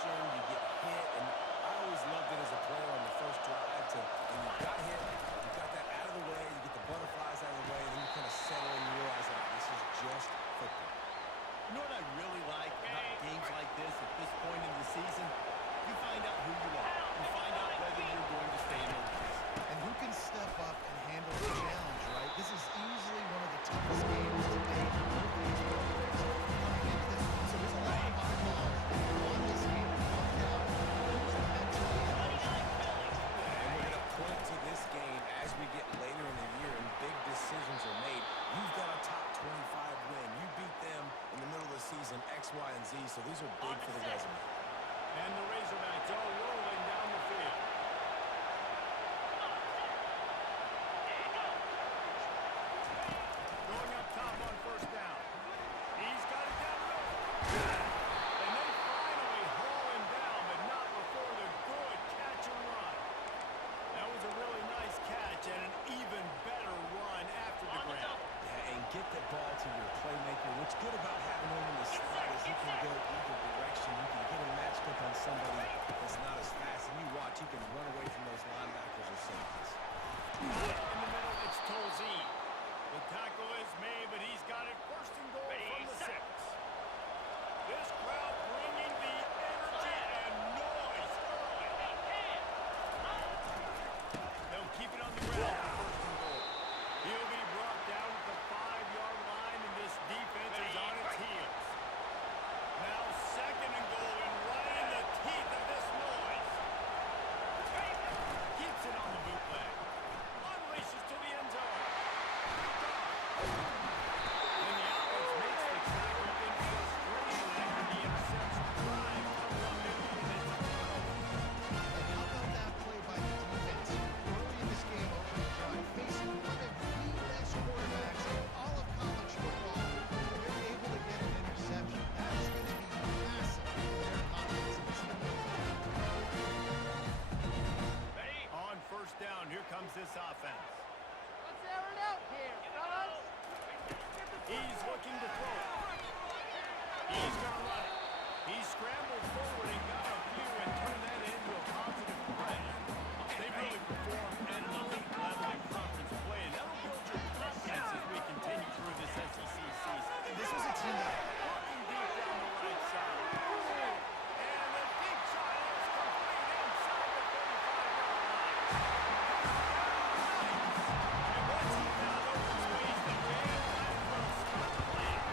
motion, you get hit, and I always loved it as a player on the first drive to, when you got hit, you got that out of the way, you get the butterflies out of the way, and then you kind of settle and you realize, oh, this is just football. You know what I really like about games like this point in the season? You find out who you are. You find out whether you're going to stay in the race. And who can step up and handle the challenge, right? This is easily one of the toughest games to date for both of these programs coming into this one. So there's a lot of eyeballs on this game to find out who's mentally and emotionally. And we're going to point to this game as we get later in the year and big decisions are made. You've got a top 25 win. You beat them in the middle of the season, X, Y, and Z, so these are big for the resume. And the Razorbacks are rolling down the field. Going up top on first down. He's got it down the middle. And they finally haul him down, but not before the good catch and run. That was a really nice catch and an even better run after the grab. Yeah, and get the ball to your playmaker. What's good about having him in the slot is he can go either direction. You can get him matched up on somebody that's not as fast, and you watch, he can run away from those linebackers or safeties. In the middle, it's Tolzien. The tackle is made, but he's got it first and goal from the 6. This crowd bringing the energy and noise early. They'll keep it on the ground for first and goal. He'll be brought down at the 5-yard line, and this defense is on its heels. Now second and goal, and right in the teeth of this noise. Keeps it on the bootleg. Unleashes to the end zone. Picked off. And the offense makes the tackle in frustration after the interception. Drive comes up empty, and it's a turnover. And how about that play by the defense? Early in this game, opening drive, facing one of the best quarterbacks in all of college football, and they're able to get an interception. That is going to be massive for their confidence in this game. On first down, here comes this offense. Let's air it out here, fellas. He's looking to throw it. He's going to run it. He scrambled forward and got a few and turned that into a positive play. They really performed at an elite level in conference play, and that'll build your confidence as we continue through this SEC season. This was a team that Working deep down the right side. And the deep shot is complete inside the 35-yard line. And once he found open space, the band might as well start playing.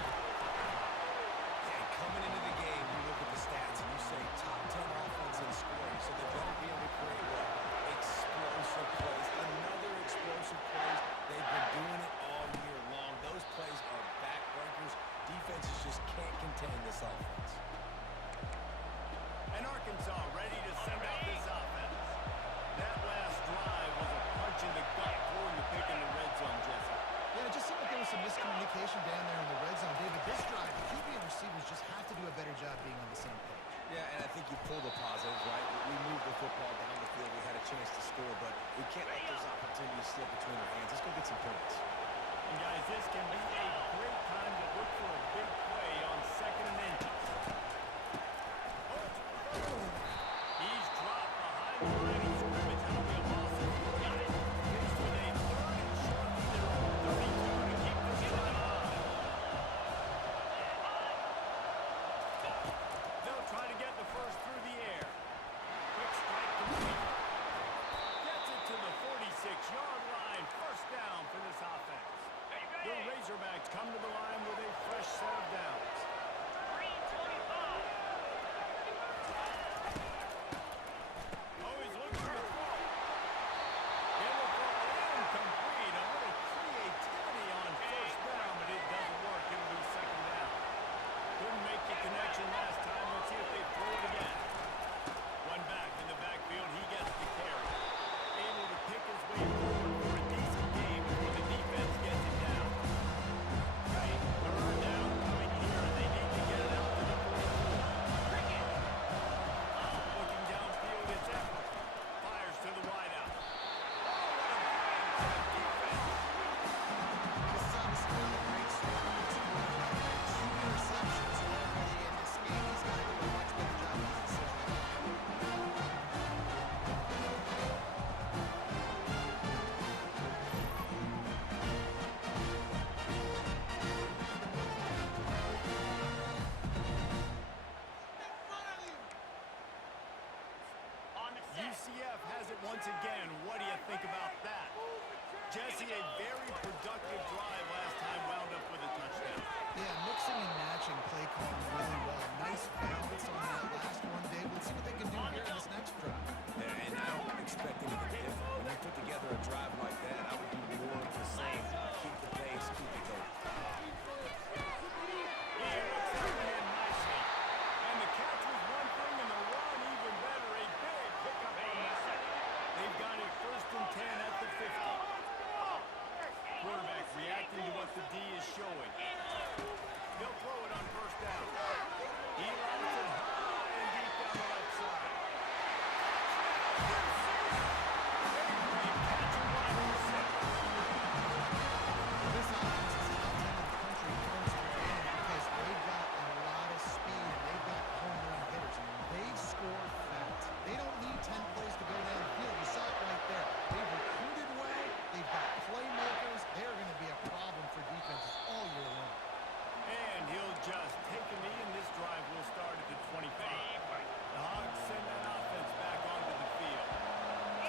Yeah, coming into the game, you look at the stats and you say top 10 offense in scoring, so they better be able to create what? Explosive plays. Another explosive plays. They've been doing it all year long. Those plays are backbreakers. Defenses just can't contain this offense. And Arkansas ready to send out this offense. That last drive was a punch in the gut, throwing the pick in the red zone, Jesse. Yeah, it just seemed like there was some miscommunication down there in the red zone. David, this drive, the QB and receivers just have to do a better job being on the same page. Yeah, and I think you pull the positives, right? We moved the football down the field. We had a chance to score, but we can't let those opportunities slip between our hands. Let's go get some points. And guys, this can be a great time to look for a big play on second and inches. He's dropped behind the line of scrimmage. That'll be a loss of 3. Faced with a third and short from their own 32 to keep this drive alive. They'll try to get the first through the air. Quick strike complete. Gets it to the 46-yard line. First down for this offense. The Razorbacks come to the line with a fresh set of once again. What do you think about that? Jesse, a very productive drive last time, wound up with a touchdown. Yeah, mixing and matching play calling really well. Nice balance on that last one, Dave. Let's see what they can do here in this next drive. Yeah, and I don't expect anything different. When you put together a drive like that, I would do more of the same. Keep the pace, keep it going. He looks that one in nicely. And the catch was one thing, and the run even better. A big pickup on that. They've got it 1st and 10 at the 50. Quarterback reacting to what the D is showing. They'll throw it on 1st down. He lines it high and deep down the left side. This offense is top 10 in the country in points per game because they've got a lot of speed and they've got home run hitters. They score fast. They don't need 10 plays to go down the field. You saw it right there. They've recruited well. They've got playmakers. They're going to be a problem for defenses all year long. And he'll just take a knee, and this drive will start at the 25. The Hogs send that offense back onto the field.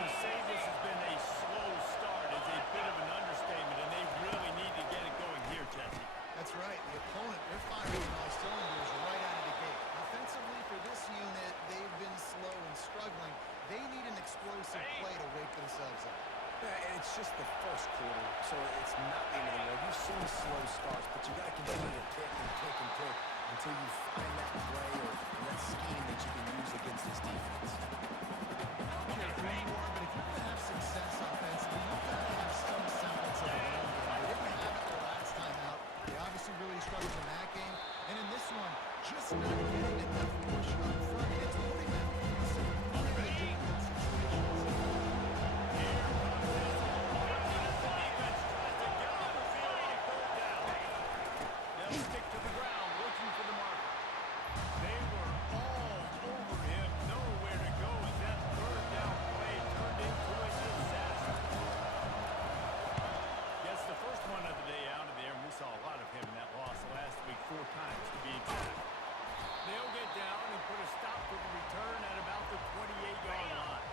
To say this has been a slow start is a bit of an understatement, and they really need to get it going here, Jesse. That's right. The opponent, they're firing on all cylinders right out of the gate. Offensively, for this unit, they've been slow and struggling. They need an explosive play to wake themselves up. Yeah, and it's just the first quarter, so it's not the end of the world. You've seen slow starts, but you got to continue to pick and pick and pick until you find that play or that scheme that you can use against this defense. I don't care who you are, but if you're going to have success offensively, you've got to have some semblance of a run game. They didn't have it the last time out. They obviously really struggled in that game. And in this one, just not getting enough push up front. It's putting them in some really difficult situations. They'll stick to the ground, looking for the marker. They were all over him, nowhere to go as that 3rd down play turned into a disaster. Gets the first one of the day out of there, and we saw a lot of him in that loss last week, 4 times to be exact. They'll get down and put a stop to the return at about the 28-yard line.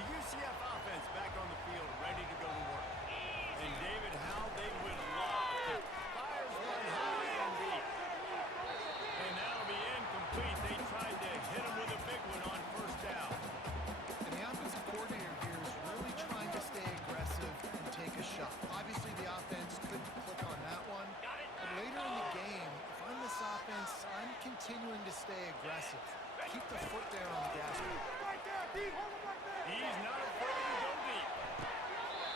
The UCF offense back on the field, ready to go to work. And David, how they would love to fires one high and deep. And that'll be incomplete. They tried to hit him with a big one on 1st down. And the offensive coordinator here is really trying to stay aggressive and take a shot. Obviously, the offense couldn't click on that one. But later in the game, if I'm this offense, I'm continuing to stay aggressive. Keep the foot there on the gas pedal. He's not afraid to go deep.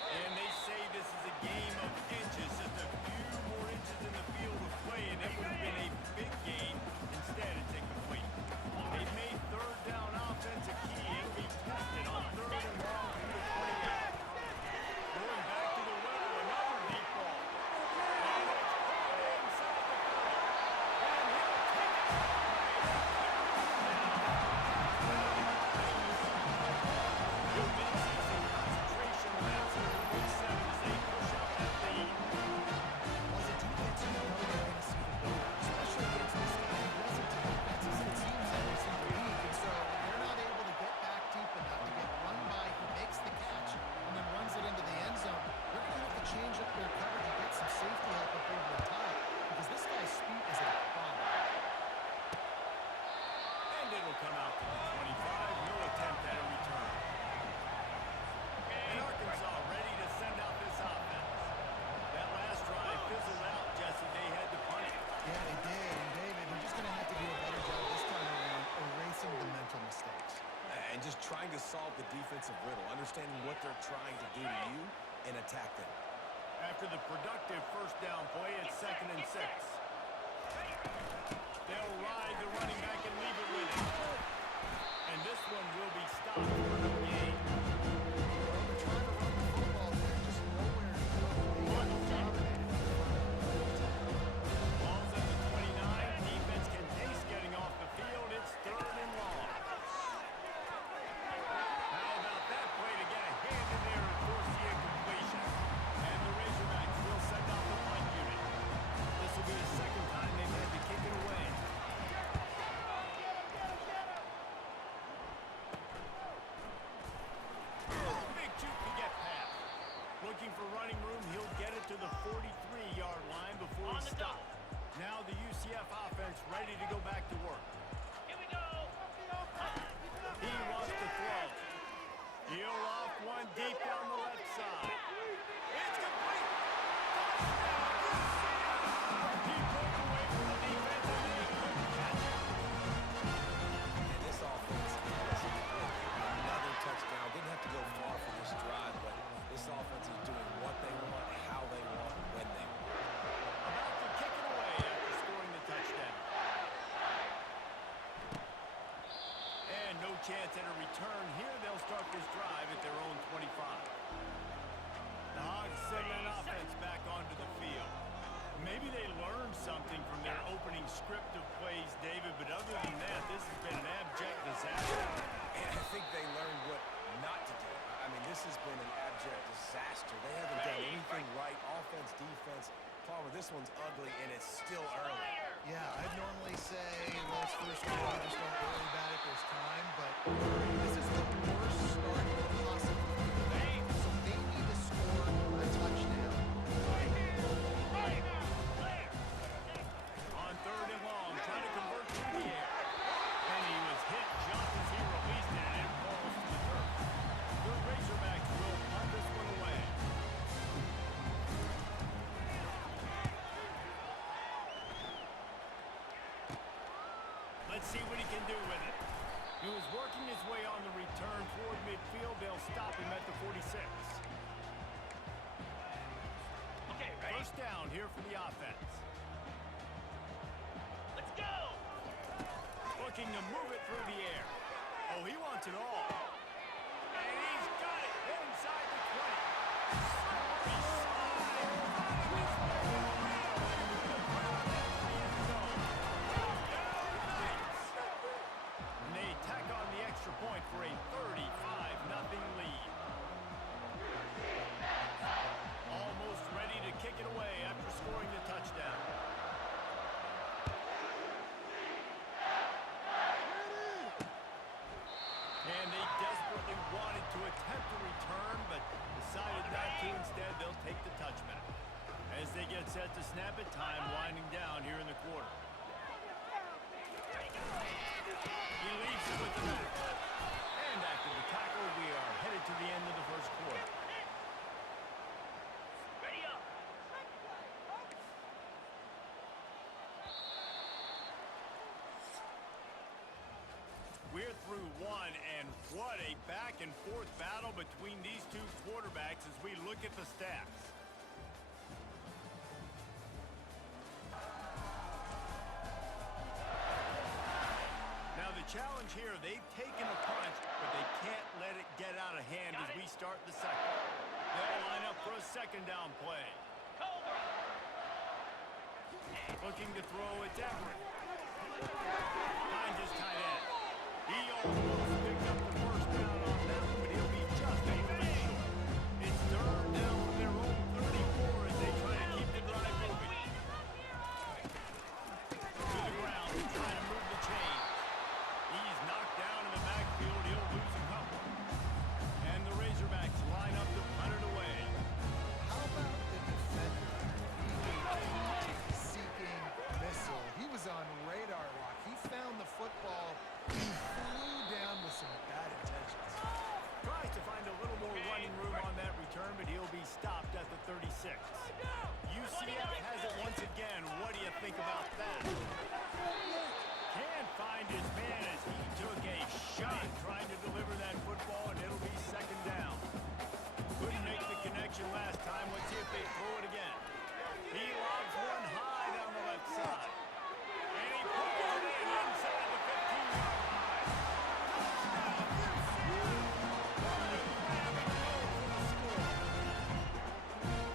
And they say this is a game of inches, just a few more inches in the field of play, and it would have been a big gain. Instead, it's incomplete. They've made 3rd down offense a key. It'll be tested on 3rd and long from the 28. Going back to the well, another deep ball. And it's caught inside the 30. And he'll take it. The midseason concentration laps into week 7 as they push out that lead. Well, as a defense, you know you're going to see the build, especially against this guy who doesn't take defenses, it seems, every single week. And so they're not able to get back deep enough to get run by. He makes the catch and then runs it into the end zone. They're going to have to change up their coverage and get some safety help up over the top because this guy's speed is a problem. And it'll come out to the 25. No attempt at a return. And Arkansas ready to send out this offense. That last drive fizzled out, Jesse. They had to punt it. Yeah, they did. And David, they're just going to have to do a better job this time around erasing the mental mistakes. And just trying to solve the defensive riddle, understanding what they're trying to do to you and attack them. After the productive 1st down play, it's 2nd and 6. They'll ride the running back and leave it with him. And this one will be stopped for no gain. Well, they're trying to run the football there, just nowhere to go. They got dominated in the front of the Ball's at the 29. Defense can taste getting off the field. It's 3rd and long. How about that play to get a hand in there and force the incompletion? And the Razorbacks will send out the punt unit. This will be a UCF offense ready to go back to work. Here we go. He wants to throw. He'll off one deep down the left side. It's complete. Touchdown, UCF. He broke away from the defense and they couldn't catch him. And this offense has another touchdown. Didn't have to go far for this drive, but this offense is doing what they want, how they want, when they want. About to kick it away after scoring the touchdown. And no chance at a return here. They'll start this drive at their own 25. The Hogs send that offense back onto the field. Maybe they learned something from their opening script of plays, David, but other than that, this has been an abject disaster. And I think they learned what not to do. I mean, this has been an abject disaster. They haven't done anything right. Offense, defense. Palmer, this one's ugly, and it's still early. Yeah, I'd normally say those first quarters don't worry about it. There's time, but this is the worst start possible. So they need to score a touchdown. On third and long, trying to convert through the air. And he was hit just as he released it, and it falls to the turf. The Razorbacks will punt this one away. Let's see what he can do with it. He was working his way on the return toward midfield. They'll stop him at the 46. Okay, ready? First down here for the offense. Let's go! Looking to move it through the air. Oh, he wants it all. And he's got it inside the 20. Slippery slide. This way, right away from the crowd into the end zone. Touchdown, Knights. And they tack on the extra point for a 35-0 lead. Almost ready to kick it away after scoring the touchdown. And they desperately wanted to attempt a return, but decided not to. Instead, they'll take the touchback. As they get set to snap it, time winding down here in the quarter. He leaves it with the back. And after the tackle, we are headed to the end of the first quarter. Ready up. We're through one, and what a back-and-forth battle between these two quarterbacks as we look at the stats. Now the challenge here, they've taken a punch, but they can't let it get out of hand as we start the second. They'll line up for a second down play. Looking to throw it Everett. Finds his tight end. He almost picked up the first down on that one, but he'll be just a little short. It's third down from their own 34 as they try to keep the drive moving. To the ground, trying to move the chains. He's knocked down in the backfield. He'll lose a couple. And the Razorbacks line up to punt it away. How about the defender? Seeking missile. He was on radar lock. He found the football. He flew down with some bad intentions. Tries to find a little more running room on that return, but he'll be stopped at the 36. UCF has it once again. What do you think about that? Can't find his man as he took a shot trying to deliver that football, and it'll be second down. Couldn't make the connection last time. Let's see if they throw it again. He lobs one high down the left side. And he pulls it in inside the 15-yard line. Touchdown, UCF! What a grab and go for the score.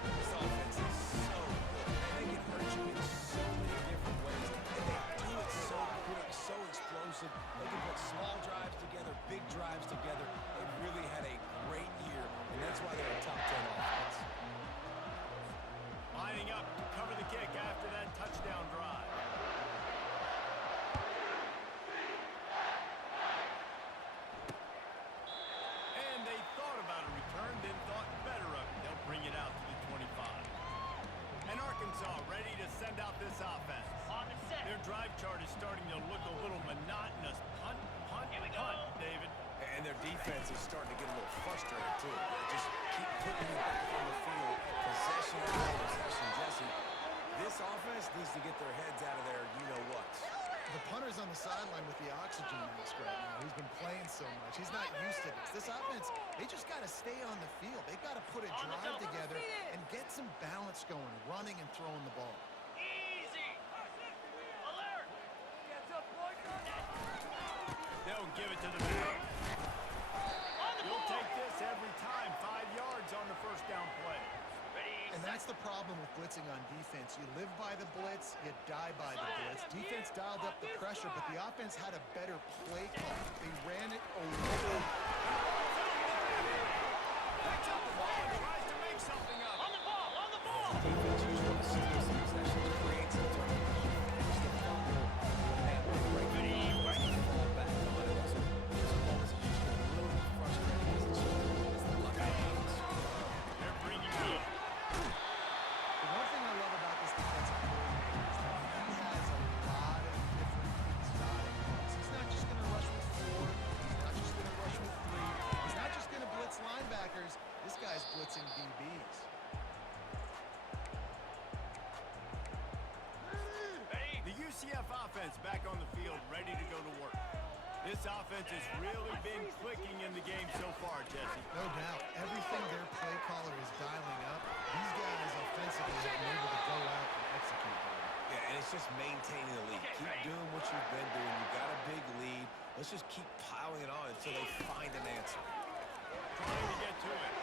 This offense is so good, and they can hurt you in so many different ways, and they starting to look a little monotonous. Punt, punt, punt, David. And their defense is starting to get a little frustrated, too. They just keep putting you back on the field, possession after possession. Jesse, this offense needs to get their heads out of their you-know-what. The punter's on the sideline with the oxygen mask right now. He's been playing so much. He's not used to this. This offense, they just got to stay on the field. They've got to put a drive together and get some balance going, running and throwing the ball. Easy. Alert. Gets up, boy. They'll give it to the back. You'll take this every time. 5 yards on the first down play. And that's the problem with blitzing on defense. You live by the blitz, you die by the blitz. Defense dialed up the pressure, but the offense had a better play call. They ran it over. Picks up the ball and tries to make something up. On the ball. On the ball. Defense usually want to steal some possessions, create some turnovers. It's the fumble. Man, break it off, fall back on it. So those moments are usually a little bit frustrating as a team. It's the luck of the They're bringing it up. The one thing I love about this defensive coordinator is that he has a lot of different exotic looks. He's not just going to rush with 4. He's not just going to rush with 3. He's not just going to blitz linebackers. This guy's blitzing DBs. The UCF offense back on the field, ready to go to work. This offense has really been clicking in the game so far, Jesse. No doubt. Everything their play caller is dialing up, these guys offensively have been able to go out and execute that. Yeah, and it's just maintaining the lead. Keep doing what you've been doing. You've got a big lead. Let's just keep piling it on until they find an answer. Trying to get to it.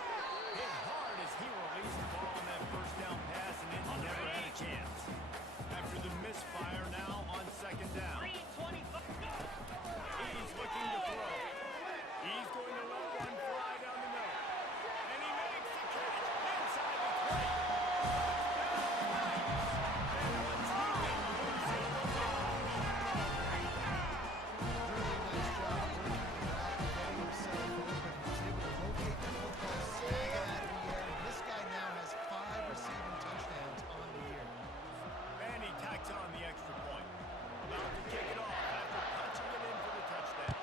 Hit hard as he released the ball on that first down pass, and it never had a chance. After the misfire now on second down. 3:25. He's looking to throw. He's going to let one fly down the middle. And he makes the catch inside the 20. And once he got loose, it was on. Really nice job working the route, getting himself open. He was able to locate the football, snag it out of the air. And this guy now has 5 receiving touchdowns on the year. And he tacks on the extra point. About to kick it off after punching it in for the touchdown.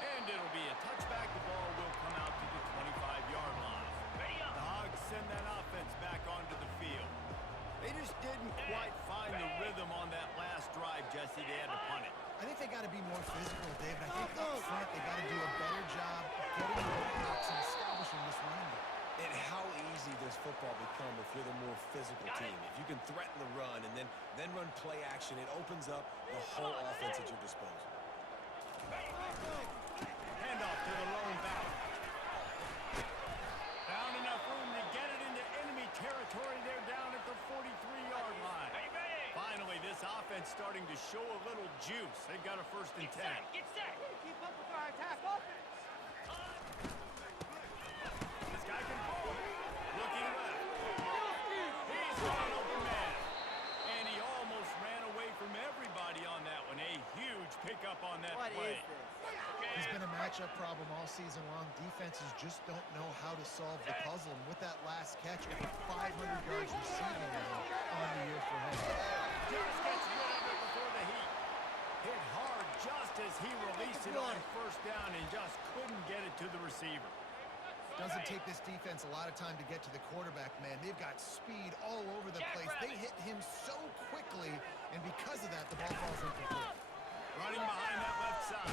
And it'll be a touchback. The ball will come out to the 25-yard line. The Hogs send that offense back onto the field. They just didn't quite find the rhythm on that last drive, Jesse. They had to punt it. I think they got to be more physical, David. I think up front they got to do a better job getting more blocks and establishing this running game. And how easy does football become if you're the more physical team? If you can threaten the run and then run play action, it opens up the whole offense at your disposal. Handoff to the lone back. Found enough room to get it into enemy territory. They're down at the 43-yard line. Finally, this offense starting to show a little juice. They've got a 1st and 10. Get set. Keep up with our attack offense. This guy can pull. Looking left. He's got an open man. And he almost ran away from everybody on that one. A huge pickup on that play. He's been a matchup problem all season long. Defenses just don't know how to solve the puzzle. And with that last catch, over 500 yards receiving now on the year for him. Just gets rid of it before the heat. Hit hard just as he released it on 1st down and just couldn't get it to the receiver. Doesn't take this defense a lot of time to get to the quarterback, man. They've got speed all over the place. They hit him so quickly, and because of that, the ball falls incomplete. Running behind that left side.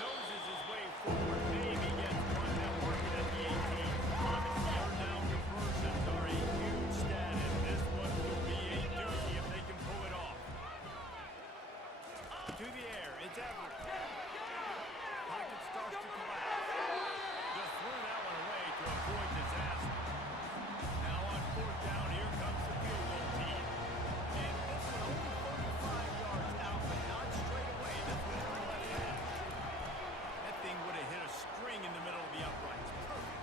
Noses his way forward. Maybe gets one that working at the 18. Third down conversions are a huge stat, and this one will be a doozy if they can pull it off. To the air, it's Everett. Pocket starts to collapse. Just threw that one away to avoid disaster. Now on 4th down, here comes the field goal team. And this one only 35 yards out, but not straight away. This one's on the left half. That thing would have hit a string in the middle of the uprights. Perfect.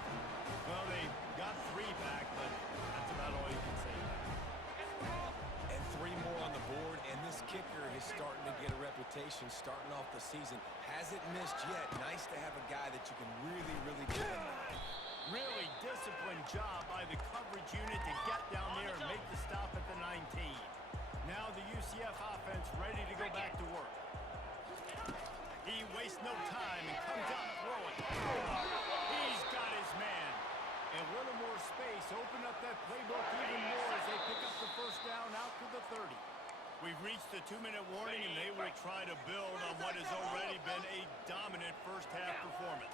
Well, they got 3 back, but that's about all you can say. And 3 more on the board, and this kicker is starting to get a reputation starting off the season. Hasn't missed yet. Nice to have a guy that you can really, really depend on. Really disciplined job by the coverage unit to get down there and make the stop. reached the 2-minute warning, and they will try to build on what has already been a dominant first-half performance.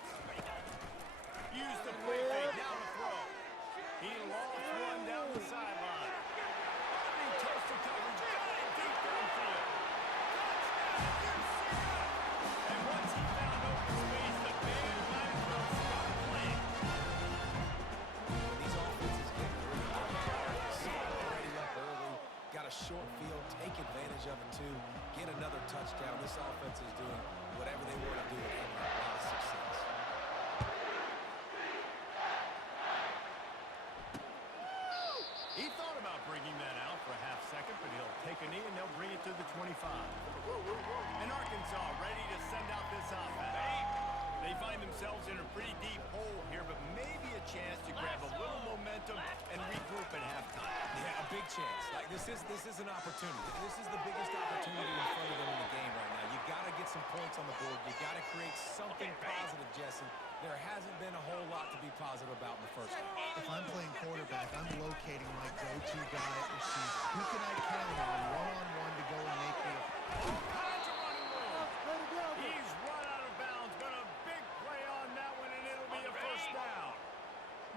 Use the play fake, now to throw. He lost one down the sideline. He toast the coverage, got it deep downfield. Touchdown, UCF! And once he found open space, the band might as well start playing. When these offenses get through, already up early, got a short field, take advantage of it too, get another touchdown. This offense is doing whatever they want to do and having a lot of success. He thought about bringing that out for a half second, but he'll take a knee and they'll bring it to the 25. And Arkansas ready to send out this offense. They find themselves in a pretty deep hole here, but maybe a chance to grab a little momentum and regroup at halftime. Yeah, a big chance. Like this is an opportunity. This is the biggest opportunity in front of them in the game right now. You got to get some points on the board. You got to create something positive, Jesse. There hasn't been a whole lot to be positive about in the first half. If I'm playing quarterback, I'm locating my go-to guy at receiver. Who can I count on one-on-one to go and make me a... All kinds of running room. He's run out of bounds, but a big play on that one, and it'll be a first down.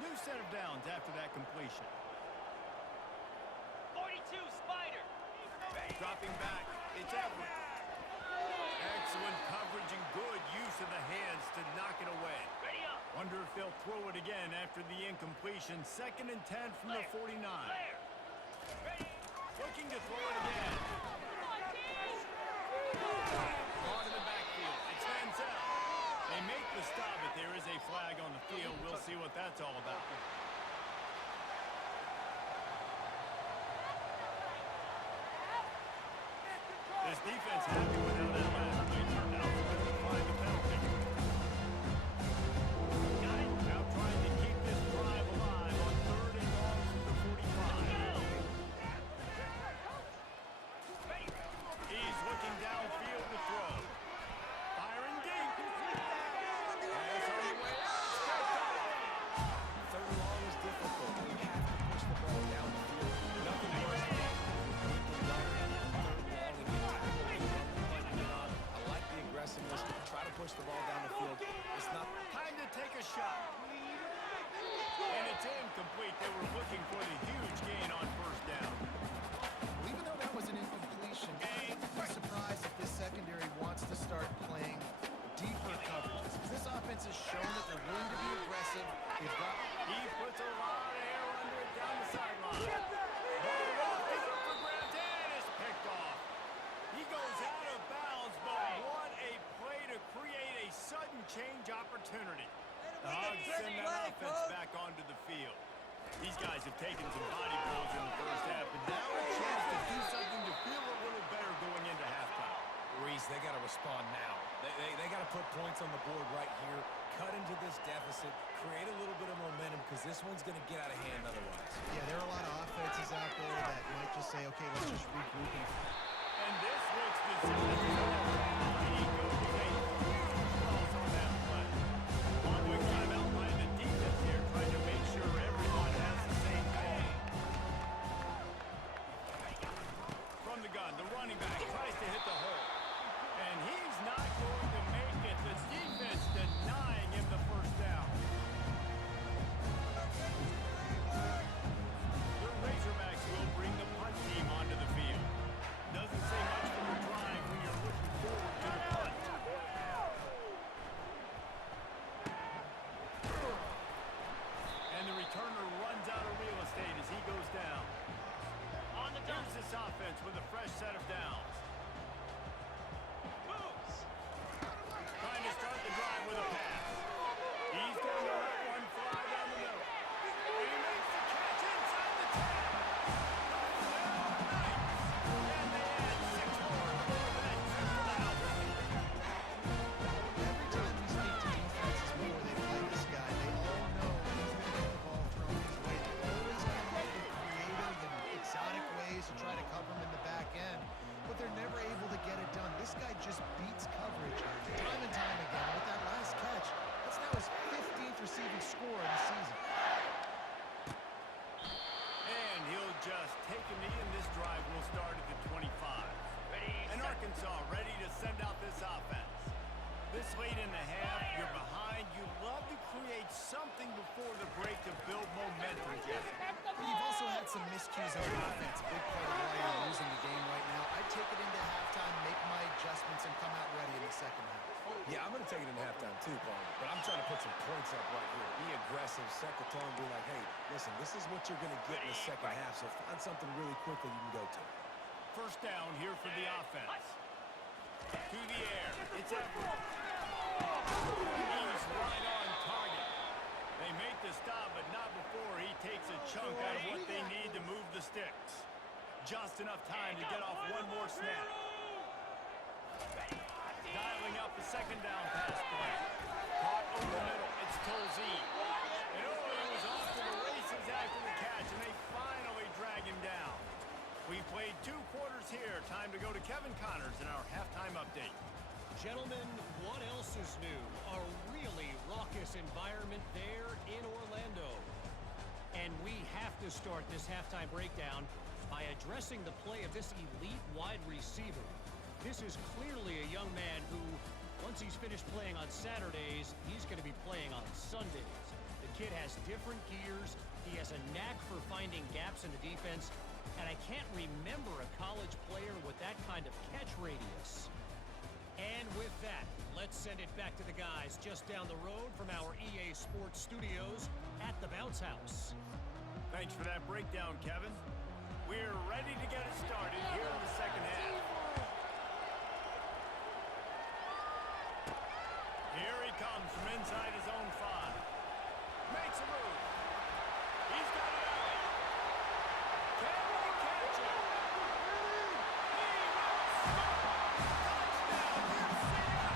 New set of downs after that completion. 42, Spider. Dropping back, it's Everett. Excellent coverage and good use of the hands to knock it away. Ready up. Wonder if they'll throw it again after the incompletion. 2nd and 10 from the 49. Clear. Ready. Looking to throw it again. Ball in the backfield. It's Manziel. They make the stop, but there is a flag on the field. We'll see what that's all about. This defense happy with how that last play turned out. So they'll apply the penalty. Got it. Now trying to keep this drive alive on 3rd and long from the 45. Ready. He's looking downfield to throw. Firing deep. Pass on the way out. Stepped up. 3rd and long is difficult. You have to push the ball down the field. Nothing worse than deep and long, 3rd and long, and get tackled and run the play beyond. I like the aggressiveness. Try to push the ball down the field. It's not... Time to take a shot. And it's incomplete. They were looking for the huge gain on 1st down. Well, even though that was an incompletion, I'm surprised if this secondary wants to start playing deeper coverages. Because this offense has shown that they're willing to be aggressive. They've got... He puts a lot of air under it down the sideline. Ball lofted up for grabs and is picked off. He goes out of bounds, but what a play to create a sudden change opportunity. The Hogs send that offense back onto the field. These guys have taken some body blows in the first half, but now a chance to do something to feel a little better going into halftime. Reese, they got to respond now. They got to put points on the board right here, cut into this deficit, create a little bit of momentum, because this one's going to get out of hand otherwise. Yeah, there are a lot of offenses out there that might just say, okay, let's just regroup And this looks deceptive. He goes a huge loss on that play. Ongoing timeout by the defense here, trying to make sure everyone has the same call. From the gun, the running back tries to hit the hole. And he's not going to make it. The defense denying him the first down. The Razorbacks will bring the punt team onto the field. Doesn't say much from the drive when you're looking forward to the punt. And the returner runs out of real estate as he goes down. On the gun. Here's this offense with a fresh set of downs. Moves. Trying to start the drive with a pass. He's going to let one fly down the middle. And he makes the catch inside the 10. Touchdown, Knights. And they add 6 more to that trip to the house. Every time we speak to defenses before they play this guy, they all know he's going to get the ball thrown his way. They always come up with creative and exotic ways to try to cover him in the back end, but they're never able to get it done. This guy just beats coverage time and time again. With that last catch, that's now his 15th receiving score of the season. And he'll just take a knee, and this drive will start at the 25. Arkansas ready to send out this offense. This late in the half, you're behind. You love to create something before the break to build momentum, Jesse. But you've also had some miscues on offense. A big part of why you're losing the game right now. I'd take it into halftime, make my adjustments, and come out ready in the second half. Yeah, I'm going to take it into halftime too, Paul. But I'm trying to put some points up right here. Be aggressive, set the tone, be like, hey, listen, this is what you're going to get in the second half, so find something really quickly you can go to. First down here for the offense. To the air. It's Everett. He's right on target. They make the stop, but not before he takes a chunk out of what they need to move the sticks. Just enough time to get off one more snap. Dialing up the second down pass play. Caught over the middle. It's Tolzien. And he was off to the races after the catch, and they finally drag him down. We've played 2 quarters here. Time to go to Kevin Connors in our halftime update. Gentlemen, what else is new? A really raucous environment there in Orlando. And we have to start this halftime breakdown by addressing the play of this elite wide receiver. This is clearly a young man who, once he's finished playing on Saturdays, he's going to be playing on Sundays. The kid has different gears. He has a knack for finding gaps in the defense. And I can't remember a college player with that kind of catch radius. And with that, let's send it back to the guys just down the road from our EA Sports studios at the Bounce House. Thanks for that breakdown, Kevin. We're ready to get it started here in the second half. Here he comes from inside his own 5. Makes a move. He's got it out. Can they catch him? He will score. Touchdown, UCF.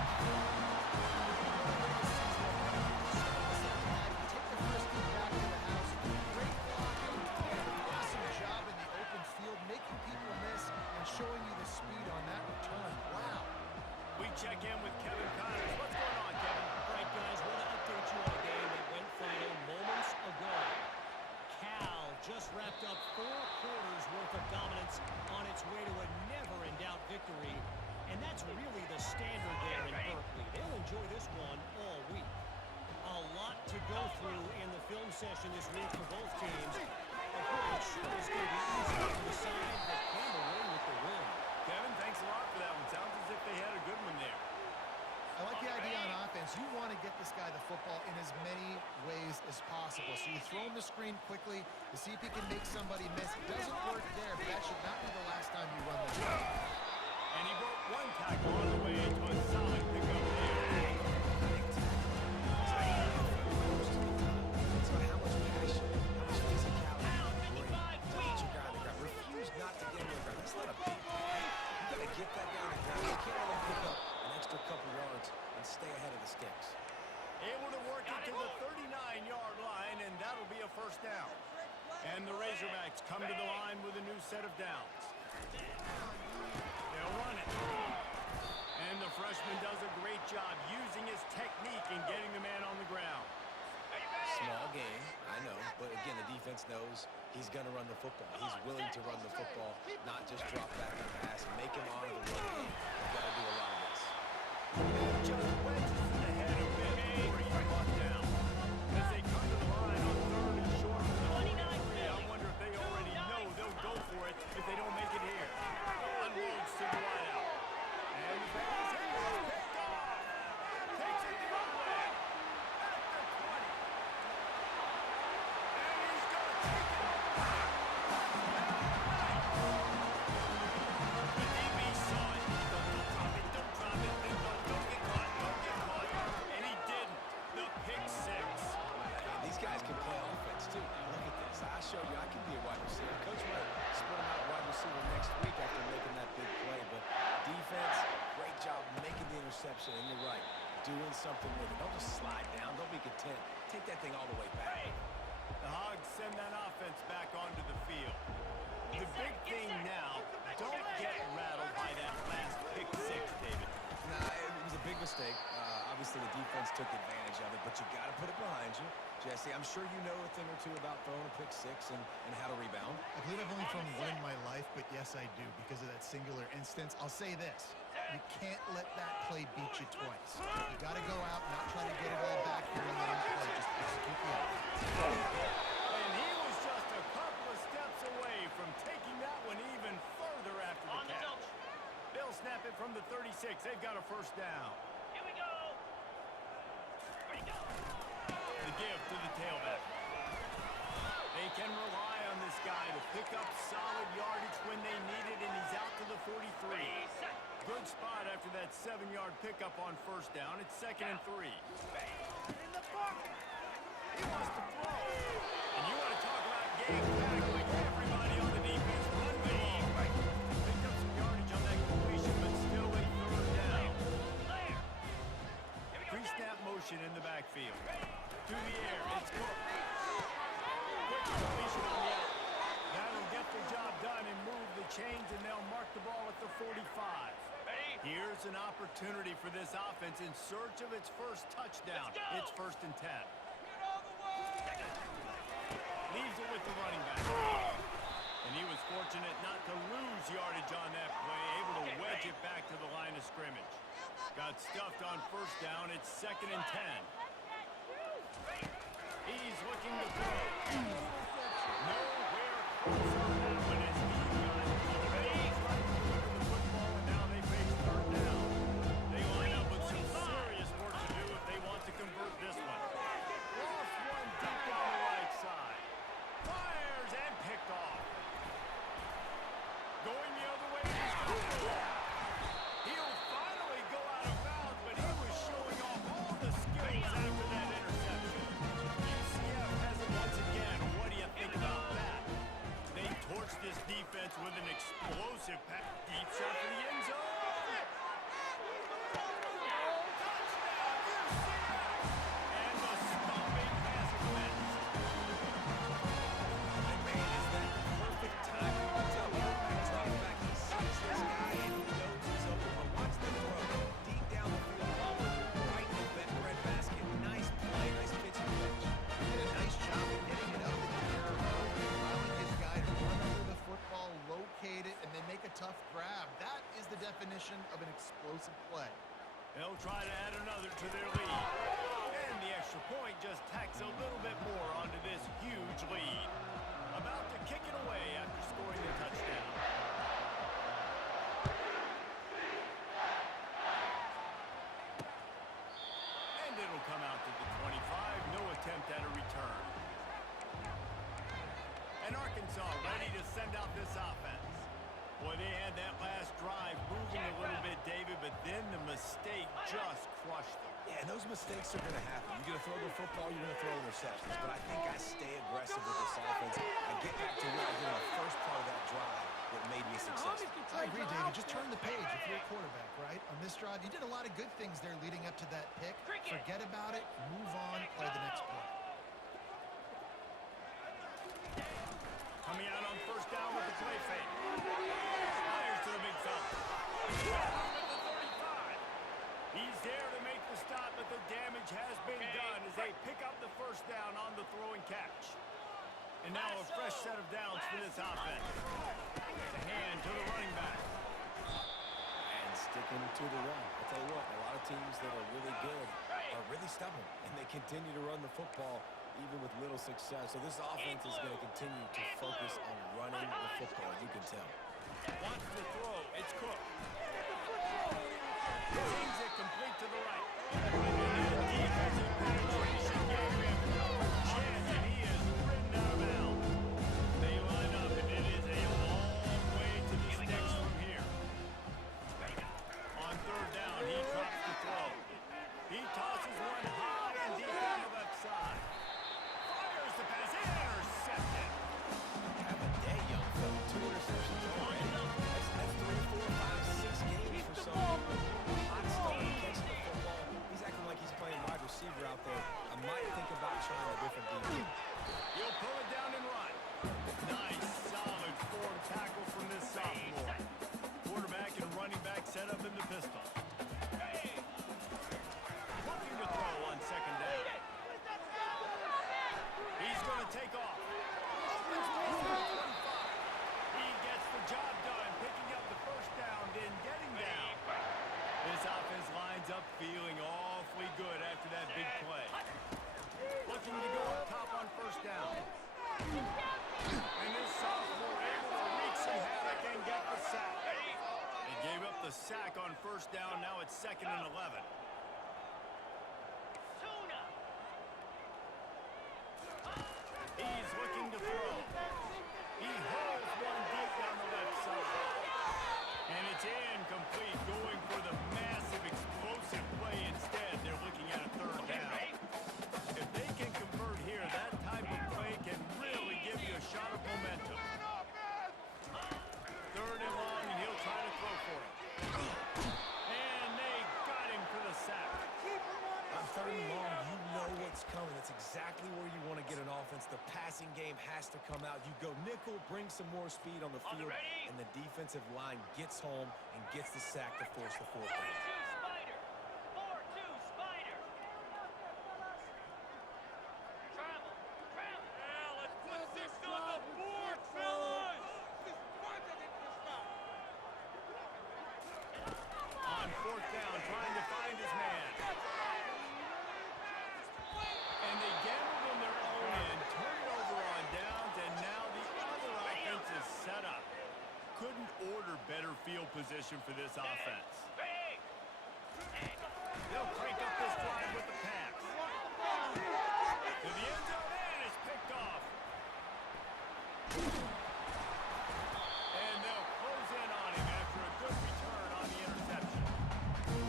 Take the first team back to the house. Great blocking and an awesome job in the open field, making people miss and showing you the speed on that return. Wow. We check in with Kevin Connors. What's going on, Kevin? All right, guys, want to update you on a game that went final moments ago. Cal just wrapped up 4 quarters worth of dominance on its way to a never-in-doubt victory. And that's really the standard there in Berkeley. They'll enjoy this one all week. A lot to go through in the film session this week for both teams. But boy, it sure is going to be easy to decide that came away with the win. Kevin, thanks a lot for that one. Sounds as if they had a good one there. I like the idea on offense. You want to get this guy the football in as many ways as possible. So you throw him the screen quickly to see if he can make somebody miss. It doesn't work there, but that should not be the last time you run the job. And he broke 1 tackle on the way to a solid pickup there. So how much passion, how much physicality, brain, your guy that got refused not to get in the ground. That's not a big play. You got to get that guy on the ground. You can't let him pick up an extra couple yards and stay ahead of the sticks. Able to work it to the 39-yard line, and that'll be a first down. And the Razorbacks come to the line with a new set of downs. They'll run it. And the freshman does a great job using his technique and getting the man on the ground. Small game, I know, but again, the defense knows he's going to run the football. He's willing to run the football, not just drop back and pass and make him honor the run game. You've got to do a lot of this. Just wedges it ahead a bit before he's brought down. As they come to the line on 3rd and short from the 43, I wonder if they already know they'll go for it if they don't make it here. Unloads to the wideout. And the pass is picked off. Takes it the other way. At the 20. And he's going to take it all the way. The DB saw it. Don't drop it. Don't drop it. Don't get caught. Don't get caught. And he didn't. The pick 6. These guys can play offense, too. Now, look at this. I showed you I can be a wide receiver. Coach might split him out wide receiver next week after making that big play. But defense, great job making the interception. And you're right, doing something with it. Don't just slide down. Don't be content. Take that thing all the way back. The Hogs send that offense back onto the field. The big thing now, don't get rattled by that last pick 6, David. Nah, it was a big mistake. Obviously, the defense took advantage of it. But but you got to put it behind you. Jesse, I'm sure you know a thing or two about throwing a pick six and how to rebound. I believe I've only thrown one in my life, but yes, I do because of that singular instance. I'll say this. You can't let that play beat you twice. You got to go out, not try to get it all back here in the end play. Just execute the offense. And he was just a couple of steps away from taking that one even further after the catch. They'll snap it from the 36. They've got a first down. Here we go. Ready, go. The give to the tailback. They can rely on this guy to pick up solid yardage when they need it, and he's out to the 43. Ready, set. Good spot after that 7-yard pickup on first down. It's 2nd and 3. In the pocket. He wants to throw. And you want to talk about game tackling. Everybody on the defense run the ball. Picked up some yardage on that completion, but still a 3rd down. Clear. Here we go. Pre-snap motion in the backfield. To the air. It's Cook. Quick completion on the out. That'll get the job done and move the chains, and they'll mark the ball at the 45. Ready. Here's an opportunity for this offense in search of its first touchdown. Let's go. It's 1st and 10. Get all the way. Leaves it with the running back. And he was fortunate not to lose yardage on that play, able to wedge it back to the line of scrimmage. Got stuffed on first down. It's 2nd and 10. He's looking to throw. Nowhere close on that one as he got right to the football, and now they face 3rd down. They line up with some serious work to do if they want to convert this one. Lost one deep down the right side. Fires and picked off. Going the other way. He'll finally go out of bounds, but he was showing off all the skills after that interception. UCF has it once again. What do you think about that? They torched this defense with an explosive pass. Deep shot for the end zone. Touchdown, UCF! And the stomping has commenced. And man, is that the perfect timing to tell the drop back. He sees this guy and he knows he's open, but watch the throw. Deep down the field, right in the bread basket. Nice play, nice pitch and catch. He did a nice job of getting it up in the air, allowing his guy to run under the football, locate it, and then make a tough grab. That is the definition of an explosive play. They'll try to add another to their lead. And the extra point just tacks a little bit more onto this huge lead. About to kick it away after scoring the touchdown. And it'll come out to the 25. No attempt at a return. And Arkansas ready to send out this offense. Boy, they had that last drive moving a little bit, David, but then the mistake just crushed them. Yeah, and those mistakes are going to happen. You're going to throw the football, you're going to throw interceptions. But I think I stay aggressive with this offense. I get back to what I did in the first part of that drive that made me successful. I agree, David. Just turn the page if you're a quarterback, right? On this drive, you did a lot of good things there leading up to that pick. Forget about it, move on, play the next play. Coming out on first down with the play fake. Fires to the big fella. At the 35. He's there to make the stop, but the damage has been done as they pick up the first down on the throw and catch. And now a fresh set of downs for this offense. The hand to the running back. And sticking to the run. I'll tell you what, a lot of teams that are really good are really stubborn, and they continue to run the football even with little success. So this offense is going to continue to focus on running the football, you can tell. Wants to throw. It's Cook. Seems it complete to the right. Defensive penetration gave him no chance, and he is ridden out of bounds. They line up, and it is a long way to the sticks from here. On third down, he drops the throw. He tosses one high and deep down the left side. Fires the pass. Intercepted. Have a day, young fella. 2 interceptions already. That's 3, 4, 5, 6 games for some people. Hot start catching the football. He's acting like he's playing wide receiver out there. A first down. Now it's 2nd and 11. Tuna. He's looking to throw. He hauls one deep down the left side. And it's incomplete, going for the massive explosive play instead. They're looking at a 3rd down. If they can convert here, that type of play can really give you a shot of momentum. 3rd and long, and he'll try to throw for it. And they got him for the sack. On 3rd and long, you know what's coming. That's exactly where you want to get an offense. The passing game has to come out. You go nickel, bring some more speed on the field, and the defensive line gets home and gets the sack to force the 4th down. 3-2 Spider. 4-2 Spider. Travel. Travel. Yeah, let's put this on the board, fellas! On 4th down, trying to find his man. And they gambled on their own end, turned it over on downs, and now the other offense is set up. Couldn't order better field position for this offense. Ready. They'll crank up this drive with the pass. To the end zone, and it's picked off. And they'll close in on him after a good return on the interception.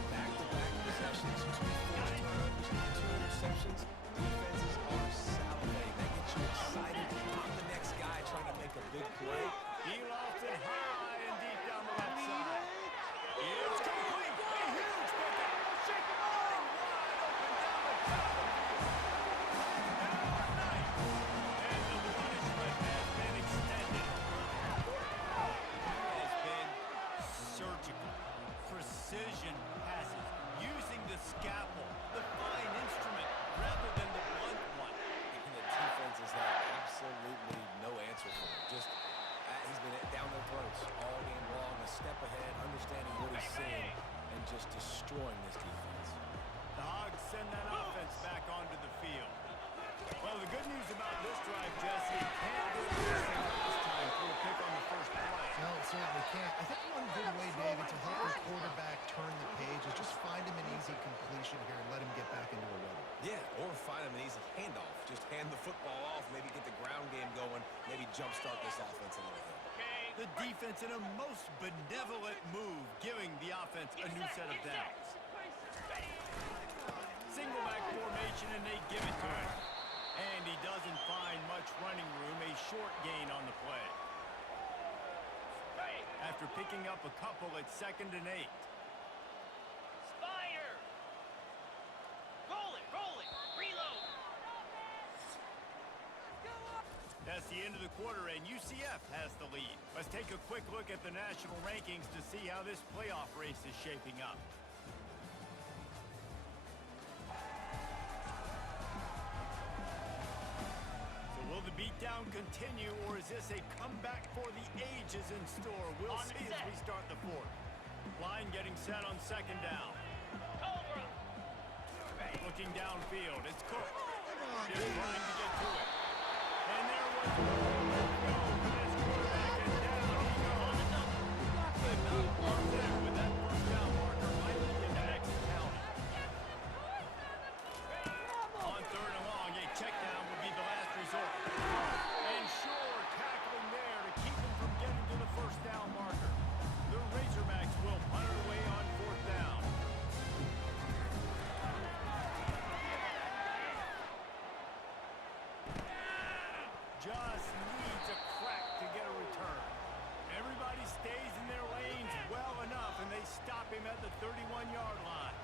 Back-to-back possessions, 2 forced turnovers, 2 interceptions. Defenses are salivating. They get you excited. I'm the next guy trying to make a big play. He lofts it high and deep down the left side. It's complete. A huge pickup. Wide open down the battlefield. Now night. And the punishment has been extended. He has been surgical. Precision passes. Using the scalpel, the fine instrument, rather than the blunt one. And the defense has had absolutely no answer for him. Just, he's been down their throats all game long, a step ahead, understanding what he's seeing, and just destroying this defense. The Hogs send that offense back onto the field. Well, the good news about this drive, Jesse, can't do this thing last time through a pick on the first play. No, it certainly can't. I think one good way, David, to help your quarterback turn the page is just find him an easy completion here and let him get back into a rhythm. Yeah, or find him an easy handoff. Just hand the football off, maybe get the ground game going, maybe jumpstart this offense a little bit. The defense in a most benevolent move, giving the offense a new set of downs. Single back formation, and they give it to him. And he doesn't find much running room, a short gain on the play. After picking up a couple at 2nd and 8. Spider. Roll it. Reload. That's the end of the quarter, and UCF has the lead. Let's take a quick look at the national rankings to see how this playoff race is shaping up. So will the beatdown continue, or is this a comeback for the ages in store? We'll On see set. as we start the 4th. Line getting set on 2nd down. Cobra. Looking downfield, it's Cook. They're trying to get to it. And there was nowhere to go for this quarterback, and down he goes. Good knock there with that first down marker right in the next county. On 3rd and long, a check down would be the last resort. And sure, tackling there to keep him from getting to the first down marker. The Razorbacks will punt it away on 4th down. Just needs a crack to get a return. Everybody stays in their lanes well enough, and they stop him at the 31-yard line.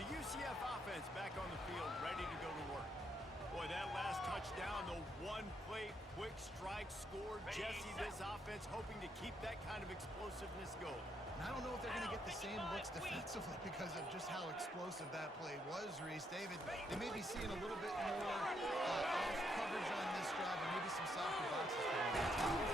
The UCF offense back on the field, ready to go to work. Boy, that last touchdown, the one-play quick strike score. Jesse, this offense hoping to keep that kind of explosiveness going. And I don't know if they're going to get the same looks defensively because of just how explosive that play was, Reese. David, they may be seeing a little bit more off coverage on this drive and maybe some softer boxes for them.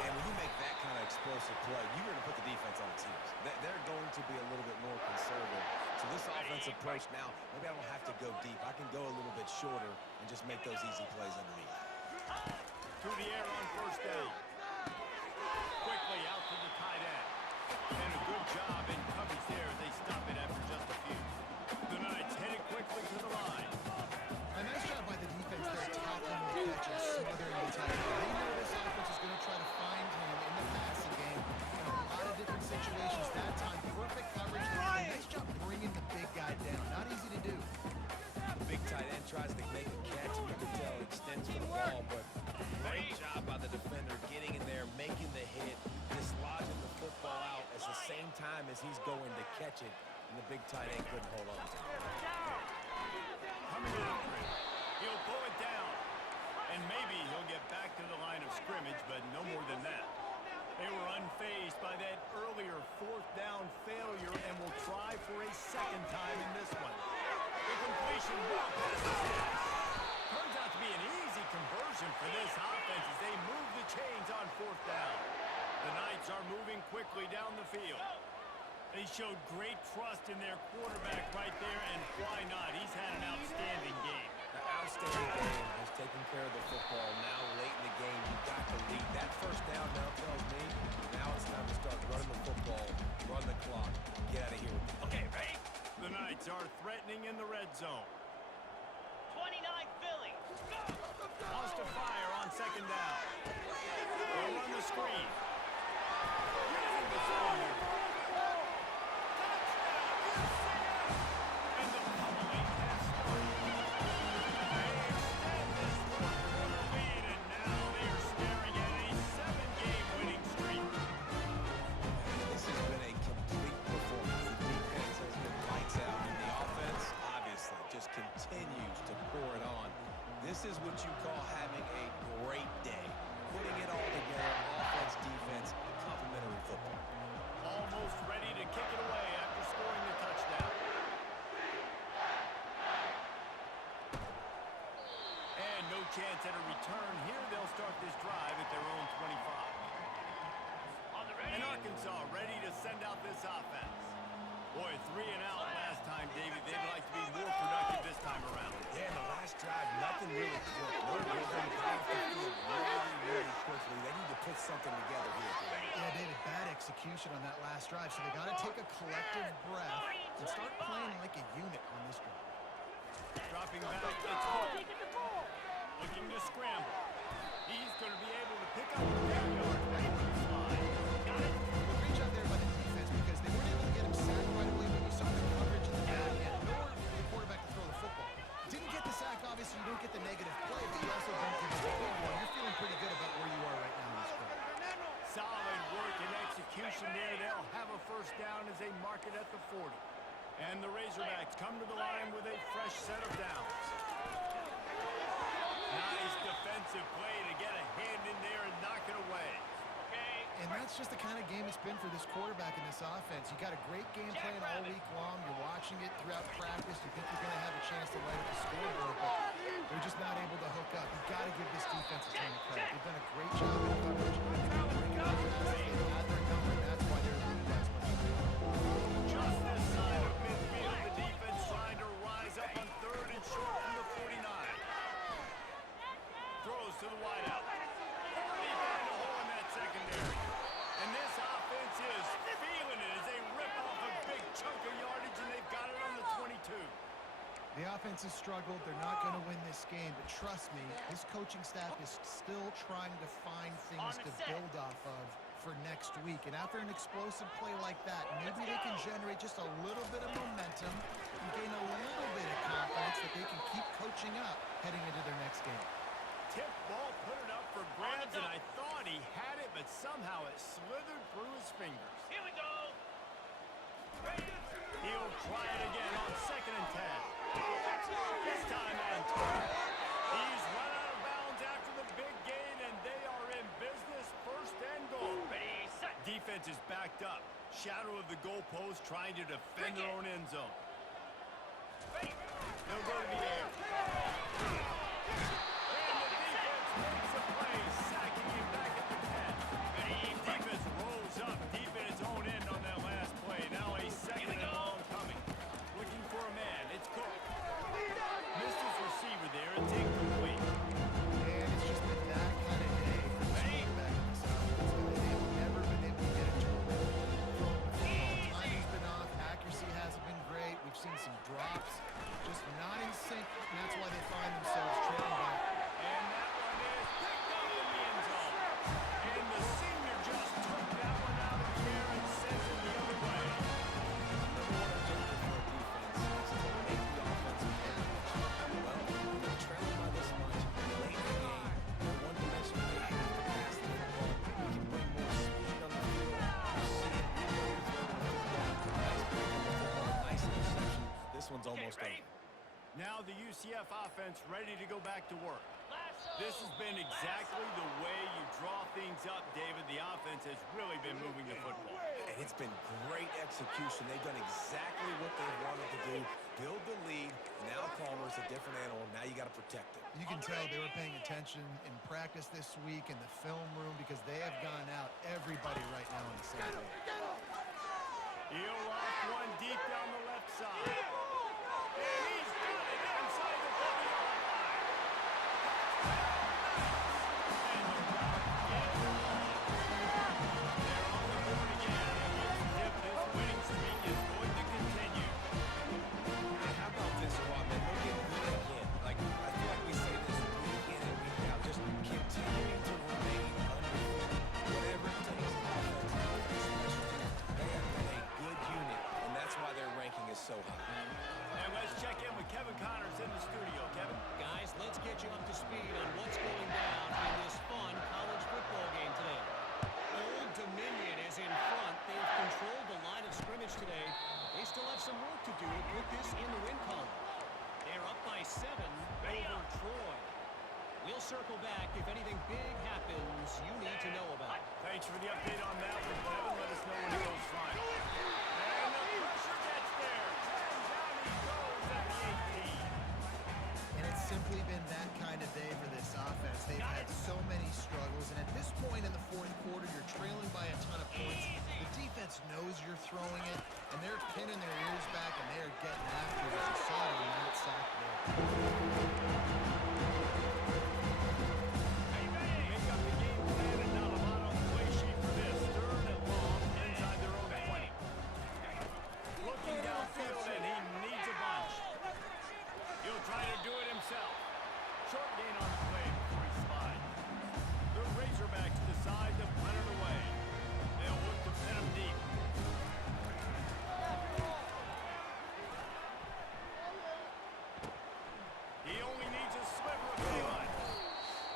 And when you make that kind of explosive play, you're going to put the defense on its heels. They're going to be a little bit more conservative. So this offensive approach now, maybe I don't have to go deep. I can go a little bit shorter and just make those easy plays underneath. To the air on 1st down. Quickly out to the tight end. And a good job in coverage there as they stop it as he's going to catch it, and the big tight end couldn't hold on to it. Coming after it. He'll pull it down. And maybe he'll get back to the line of scrimmage, but no more than that. They were unfazed by that earlier fourth down failure and will try for a second time in this one. The completion well past the sticks. Turns out to be an easy conversion for this offense as they move the chains on fourth down. The Knights are moving quickly down the field. They showed great trust in their quarterback right there, and why not? He's had an outstanding game. The outstanding game has taken care of the football. Now late in the game, you got to lead. That first down now tells me now it's time to start running the football, run the clock, get out of here with the ball. Okay, ready? The Knights are threatening in the red zone. 29 Philly. Go! Wants to fire on second down. They'll run the screen. Using the throw. And the pummeling has started. They extend this fourth-quarter lead, and now they are staring at a 7-game winning streak. This has been a complete performance. The defense has been lights out, and the offense, obviously, just continues to pour it on. This is what you call having a great day. Putting it all together, offense, defense, complimentary football. Almost ready to kick it away after scoring the touchdown. And no chance at a return here. They'll start this drive at their own 25. On the ready. And Arkansas ready to send out this offense. Boy, 3 and out last time, David. They'd like to be more productive this time around. Yeah, in the last drive, nothing really clicked. No rhythm, got off the field really quickly. They need to put something together here. Yeah, David, bad execution on that last drive, so they got to take a collective breath and start playing like a unit on this drive. Dropping back, it's Cole. Looking to scramble. He's going to be able to pick up the 10 yards before the slide. Got it. Well, great job there by the defense because they weren't able to get him sacked right away, but you saw the coverage in the back end, nor the quarterback to throw the football. Didn't get the sack, obviously you don't get the negative play, but you also don't get the big one. You're feeling pretty good about where you are right now in this game. Solid work and execution there. They'll have a first down as they mark it at the 40. And the Razorbacks come to the line with a fresh set of downs. Nice defensive play to get a hand in there and knock it away. And that's just the kind of game it's been for this quarterback in this offense. You got a great game plan all week long. You're watching it throughout practice. You think you're going to have a chance to light up the scoreboard, but they're just not able to hook up. You've got to give this defense a ton of credit. They've done a great job in coverage. They've been breaking up passes. They've had their number, and that's why they're leading that much. Just this side of midfield, the defense trying to rise up on third and short from the 49. Throws to the wideout. Already found a hole in that secondary. And this offense is feeling it as they rip off a big chunk of yardage, and they've got it on the 22. The offense has struggled. They're not going to win this game, but trust me, this coaching staff is still trying to find things to build off of for next week. And after an explosive play like that, maybe they can generate just a little bit of momentum and gain a little bit of confidence that they can keep coaching up heading into their next game. Tip ball, put it up for grabs, and I thought he had it, but somehow it slithered through his fingers. Here we go. He'll try it again on 2nd and 10. This time on target. He's run out of bounds after the big gain, and they are in business. 1st and goal. Ready, set. Defense is backed up. Shadow of the goalpost trying to defend their own end zone. Ready. They'll go to the air. And the defense makes a play, sacking him back at the 10. Defense rolls up deep in its own end on that last play. Now a 2nd and long coming. Looking for a man. It's Cook. Missed his receiver there. It's incomplete. And it's just been that kind of day for this quarterback in this offense. They've never been able to get it to a rhythm. Timing's been off. Accuracy hasn't been great. We've seen some drops. Just not in sync Now the UCF offense ready to go back to work. Lasso. This has been exactly the way you draw things up, David. The offense has really been moving the football. And it's been great execution. They've done exactly what they wanted to do. Build the lead. Now Palmer's a different animal. Now you got to protect it. You can tell they were paying attention in practice this week in the film room because they have gone out everybody right now on the same page. He'll lock one deep down the left side. And he's got it inside the 40-yard line. And the route is on. They're on the board again. It looks as if this winning streak is going to continue. And how about this squad, man? We're getting good again. Like, I feel like we say this week in and week out. Just continuing to remain undefeated. Whatever it takes. Offense, defense, special teams. They have been a good unit, and that's why their ranking is so high. And let's check in with Kevin Connors in the studio. Kevin? Guys, let's get you up to speed on what's going down in this fun college football game today. Old Dominion is in front. They've controlled the line of scrimmage today. They still have some work to do to put this in the win column. They're up by 7 over Troy. We'll circle back if anything big happens you need to know about. Thanks for the update on that one, Kevin. Let us know when it goes final. And the pressure gets there. And down he goes at the 18. And it's simply been that kind of day for this offense. They've had so many struggles, and at this point in the fourth quarter, you're trailing by a ton of points. The defense knows you're throwing it, and they're pinning their ears back, and they are getting after it, as you saw on that sack there. Make up the game plan and not a lot on the play sheet for this. Third and long inside their own 20. Looking downfield, and he needs a bunch. He'll try to do it himself. Short gain on the play before he slides. The Razorbacks decide to punt it away. They'll look to pin him deep. He only needs a sliver of daylight.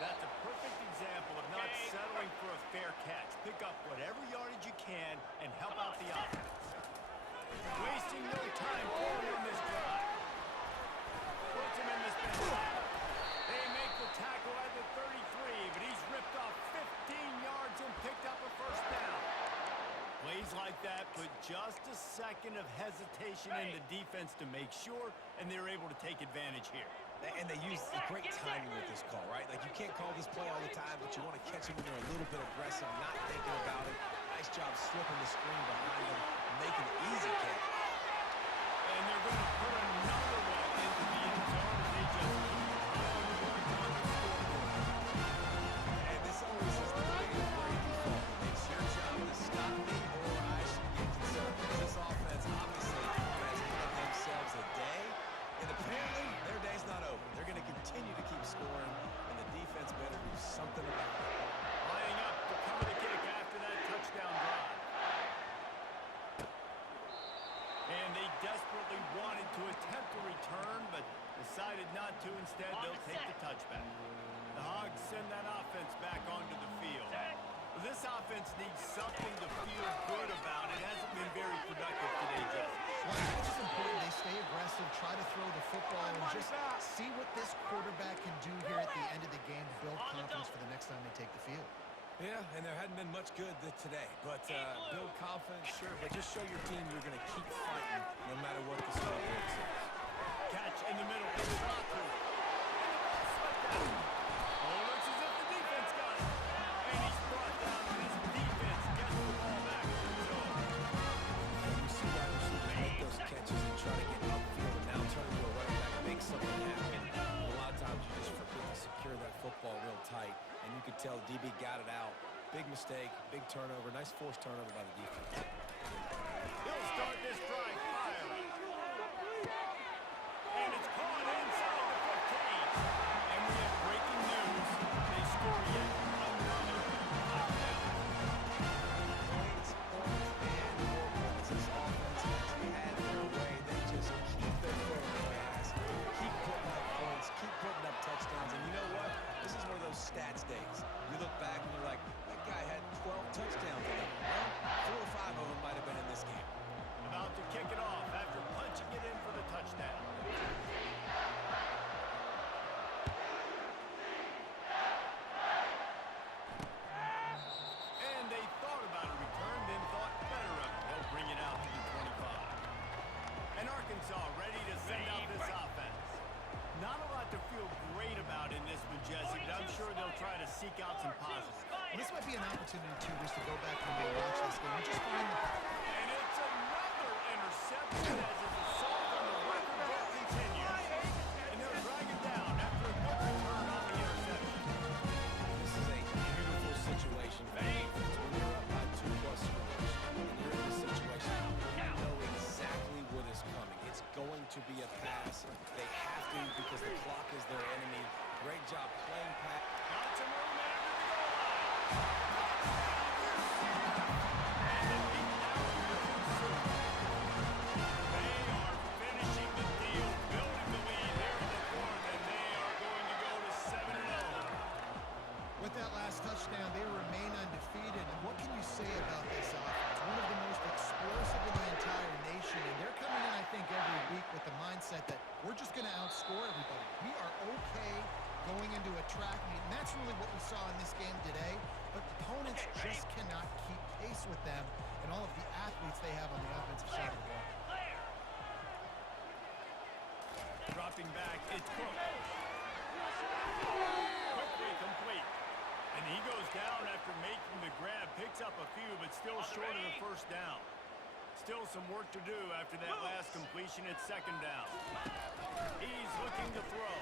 That's a perfect example of not settling for a fair catch. Pick up whatever yardage you can and help out the offense. Wasting no time forward on this drive. Puts him in this bench. They make the tackle at the 33, but he's ripped off 15 yards and picked up a first down. Plays like that put just a second of hesitation in the defense to make sure, and they're able to take advantage here. And they use great timing with this call, right? Like, you can't call this play all the time, but you want to catch them when they're a little bit aggressive, not thinking about it. Nice job slipping the screen behind them, making an easy catch. And they're going to put another one into the end zone as they just keep piling points on the scoreboard. And this always is the debate of where you default. It's your job to stop me, or I should get concerned. This offense obviously has given themselves a day, and apparently their day's not over. They're going to continue to keep scoring, and the defense better do something about it. Lining up to cover the kick after that touchdown drive. And they desperately wanted to attempt a return, but decided not to. Instead, they'll take the touchback. The Hogs send that offense back onto the field. This offense needs something to feel good about. It hasn't been very productive today, Jesse. Well, it's just important they stay aggressive, try to throw the football, and just see what this quarterback can do here at the end of the game to build confidence for the next time they take the field. Yeah, and there hadn't been much good today. But build confidence, sure, but just show your team you're going to keep fighting no matter what the scoreboard says. Catch in the middle. It's not through. And the ball swept out. Oh, looks as if the defense got it. And he's brought down, and his defense gets the ball back. So, And you see wide receivers make those catches and try to get upfield and now turn to a running back, make something happen. And a lot of times you just forget to secure that football real tight, and you could tell DB got it out. Big mistake, big turnover, nice forced turnover by the defense. he'll start this drive firing. And it's caught inside the 15. And we have breaking news. They score yet another touchdown. Points, and more points. This offense has had their way. They just keep their foot on the gas, keep putting up points, keep putting up touchdowns. And you know what? This is one of those stats days. You look back and you're like, that guy had 12 touchdowns in him. Well, 4 or 5 of them might have been in this game. About to try to seek out some positives. Well, this might be an opportunity, too, just to go back and maybe watch this game and just find the... And it's another interception as his assault on the record book continues. And they'll drag it down after a good return on the interception. This is a beautiful situation for the defense. When you're up by 2+ scores and you're in this situation, you know exactly what is coming. It's going to be a pass. They have to because the clock is their enemy. Great job playing pass. Got some room after the goal line. And the beat down will ensue. They are finishing the deal, building the lead here in the fourth, and they are going to go to 7-0. With that last touchdown, they remain undefeated. And what can you say about this offense? One of the most explosive in the entire nation. And they're coming in, I think, every week with the mindset that we're just going to outscore everybody. We are okay going into a track meet. And that's really what we saw in this game today. But opponents just cannot keep pace with them and all of the athletes they have on the offensive side of the ball. Dropping back, it's Cook. Quickly complete. And he goes down after making the grab. Picks up a few, but still short of the first down. Still some work to do after that last completion. It's second down. He's looking to throw.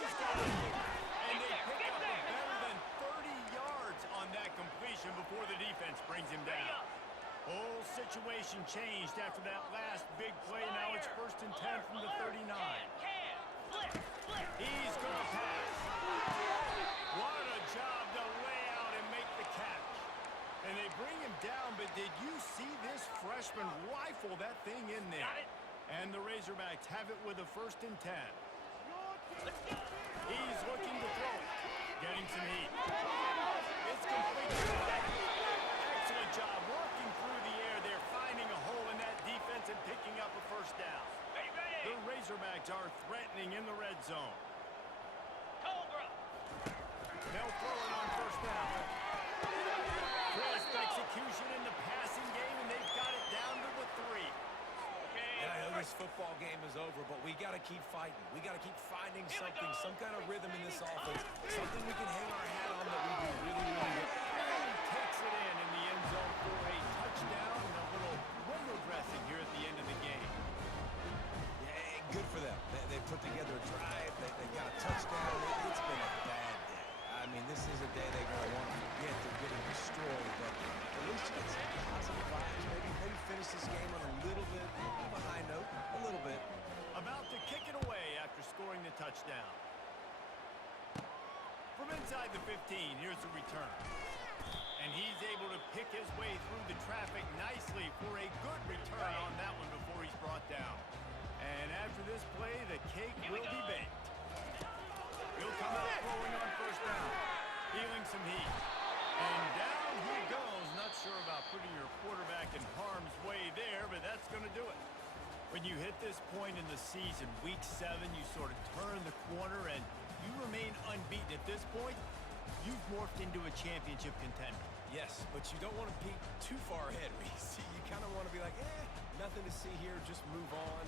He's got it. And they pick up a better than 30 yards on that completion before the defense brings him down. Whole situation changed after that last big play. Now it's 1st and 10 from the 39. He's going to pass. What a job to lay out and make the catch. And they bring him down, but did you see this freshman rifle that thing in there? And the Razorbacks have it with a 1st and 10. He's looking to throw it. Getting some heat. It's complete. Excellent job working through the air there, finding a hole in that defense and picking up a first down. The Razorbacks are threatening in the red zone. They'll throw it on first down. Crisp execution in the passing game, and they've got it down to the 3. And I know this football game is over, but we got to keep fighting. We got to keep finding something, some kind of rhythm in this offense, something we can hang our hat on that we do really, really good. And he takes it in the end zone for a touchdown and a little window dressing here at the end of the game. Yeah, good for them. They put together a drive. They got a touchdown. It's been a bad day. I mean, this is a day they're going to want to forget. They're getting destroyed, but at least you get some positive vibes. Maybe finish this game on a little bit of a high note, a little bit. About to kick it away after scoring the touchdown. From inside the 15, here's the return. And he's able to pick his way through the traffic nicely for a good return on that one before he's brought down. And after this play, the cake will be baked. He'll come out throwing on first down, feeling some heat. And down he goes. Not sure about putting your quarterback in harm's way there, but that's going to do it. When you hit this point in the season, week 7, you sort of turn the corner and you remain unbeaten. At this point, you've morphed into a championship contender. Yes, but you don't want to peek too far ahead, Reese. You kind of want to be like, nothing to see here, just move on.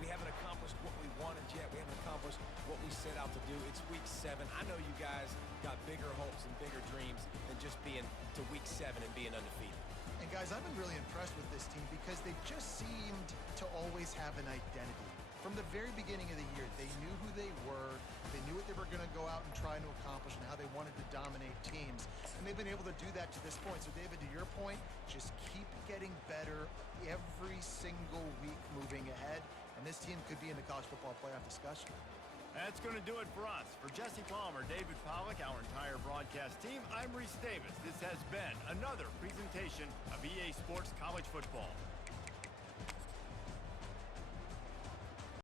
We haven't accomplished what we wanted yet. We haven't accomplished what we set out to do. It's week 7. I know you guys got bigger hopes and bigger dreams than just being to week 7 and being undefeated. And guys, I've been really impressed with this team because they just seemed to always have an identity. From the very beginning of the year, they knew who they were, they knew what they were going to go out and try to accomplish and how they wanted to dominate teams. And they've been able to do that to this point. So, David, to your point, just keep getting better every single week moving ahead. And this team could be in the college football playoff discussion. That's going to do it for us. For Jesse Palmer, David Pollack, our entire broadcast team, I'm Reese Davis. This has been another presentation of EA Sports College Football.